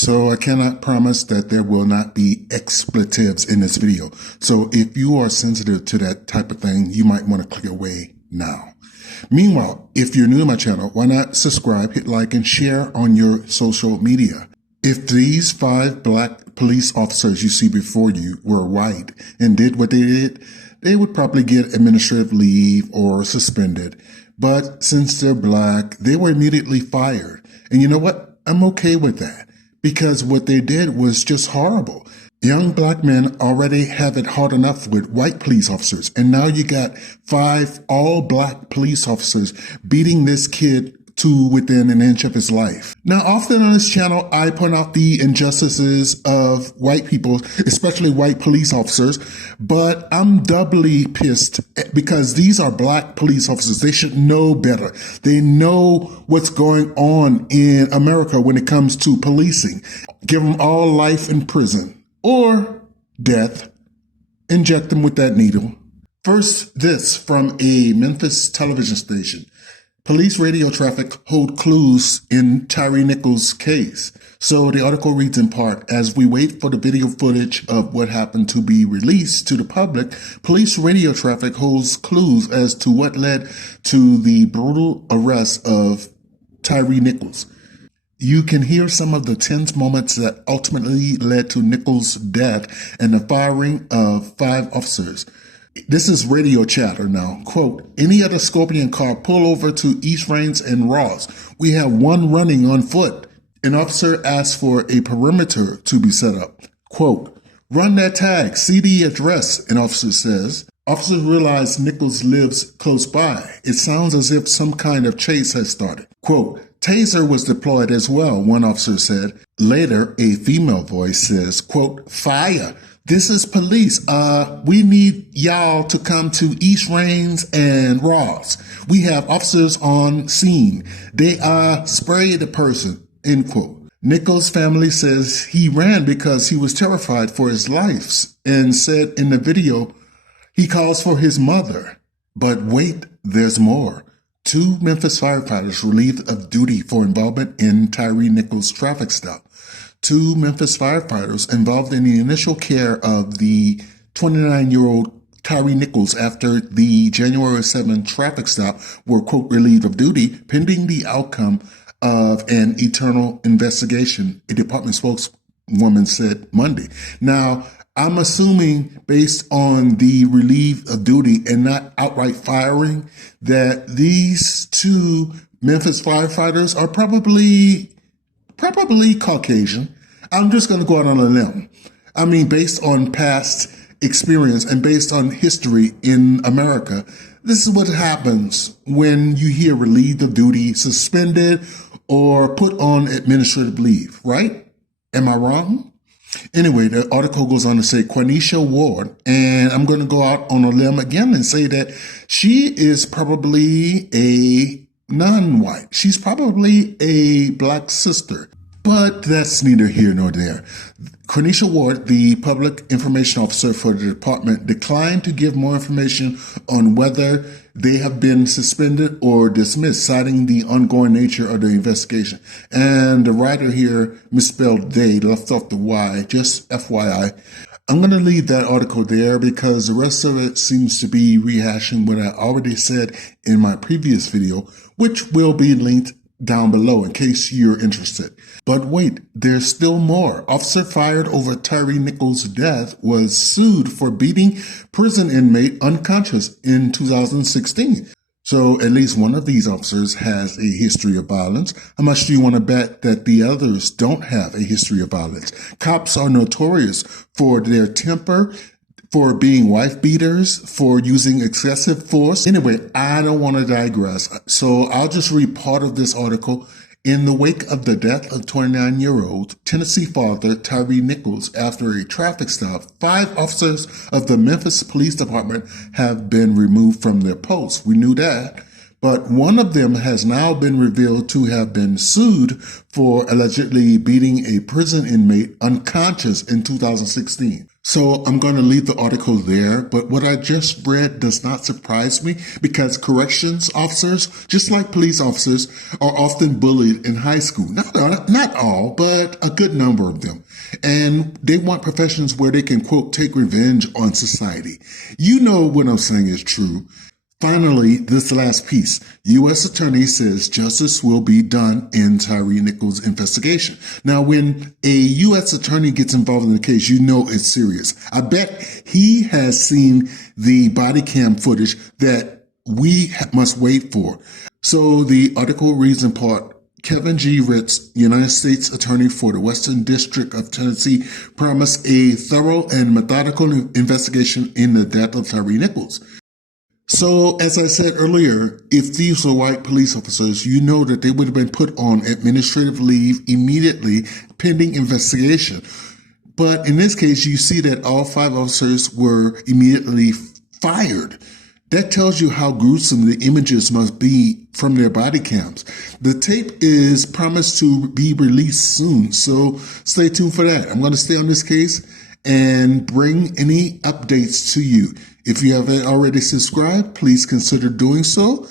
So I cannot promise that there will not be expletives in this video. So if you are sensitive to that type of thing, you might want to click away now. Meanwhile, if you're new to my channel, why not subscribe, hit like, and share on your social media. If these 5 black police officers you see before you were white and did what they did, they would probably get administrative leave or suspended. But since they're black, they were immediately fired. And you know what? I'm okay with that because what they did was just horrible. Young black men already have it hard enough with white police officers. And now you got 5 all black police officers beating this kid to within an inch of his life. Now, often on this channel, I point out the injustices of white people, especially white police officers, but I'm doubly pissed because these are black police officers. They should know better. They know what's going on in America when it comes to policing. Give them all life in prison or death. Inject them with that needle. First, this from a Memphis television station. Police radio traffic hold clues in Tyre Nichols' case. So the article reads in part, as we wait for the video footage of what happened to be released to the public, police radio traffic holds clues as to what led to the brutal arrest of Tyre Nichols. You can hear some of the tense moments that ultimately led to Nichols' death and the firing of 5 officers. This is radio chatter now. Quote, any other Scorpion car pull over to East Rains and Ross. We have one running on foot. An officer asked for a perimeter to be set up. Quote, run that tag, see the address, an officer says. Officers realize Nichols lives close by. It sounds as if some kind of chase has started. Quote, taser was deployed as well, one officer said. Later, a female voice says, quote, fire. This is police. We need y'all to come to East Rains and Ross. We have officers on scene. They sprayed the person, end quote. Nichols' family says he ran because he was terrified for his life and said in the video he calls for his mother. But wait, there's more. 2 Memphis firefighters relieved of duty for involvement in Tyre Nichols' traffic stop. 2 Memphis firefighters involved in the initial care of the 29-year-old Tyre Nichols after the January 7 traffic stop were, quote, relieved of duty pending the outcome of an internal investigation, a department spokeswoman said Monday. Now, I'm assuming based on the relief of duty and not outright firing that these 2 Memphis firefighters are probably Caucasian. I'm just going to go out on a limb. I mean, based on past experience and based on history in America, this is what happens when you hear relieved of duty, suspended, or put on administrative leave, right? Am I wrong? Anyway, the article goes on to say Quanisha Ward, and I'm going to go out on a limb again and say that she is probably a non-white. She's probably a black sister, but that's neither here nor there. Quanisha Ward, the public information officer for the department, declined to give more information on whether they have been suspended or dismissed, citing the ongoing nature of the investigation. And the writer here misspelled they, left off the Y, just FYI. I'm going to leave that article there because the rest of it seems to be rehashing what I already said in my previous video, which will be linked down below in case you're interested. But wait, there's still more. Officer fired over Tyre Nichols' death was sued for beating prison inmate unconscious in 2016. So at least one of these officers has a history of violence. How much do you want to bet that the others don't have a history of violence? Cops are notorious for their temper, for being wife beaters, for using excessive force. Anyway, I don't want to digress, so I'll just read part of this article. In the wake of the death of 29-year-old Tennessee father Tyre Nichols after a traffic stop, 5 officers of the Memphis Police Department have been removed from their posts. We knew that. But one of them has now been revealed to have been sued for allegedly beating a prison inmate unconscious in 2016. So I'm going to leave the article there, but what I just read does not surprise me because corrections officers, just like police officers, are often bullied in high school. Not all, but a good number of them. And they want professions where they can, quote, take revenge on society. You know what I'm saying is true. Finally, this last piece. U.S. Attorney says justice will be done in Tyre Nichols' investigation. Now, when a U.S. Attorney gets involved in the case, you know it's serious. I bet he has seen the body cam footage that we must wait for. So the article reads in part, Kevin G. Ritz, United States Attorney for the Western District of Tennessee, promised a thorough and methodical investigation in the death of Tyre Nichols. So, as I said earlier, if these were white police officers, you know that they would have been put on administrative leave immediately pending investigation. But in this case, you see that all 5 officers were immediately fired. That tells you how gruesome the images must be from their body cams. The tape is promised to be released soon, so stay tuned for that. I'm going to stay on this case and bring any updates to you. If you haven't already subscribed, please consider doing so.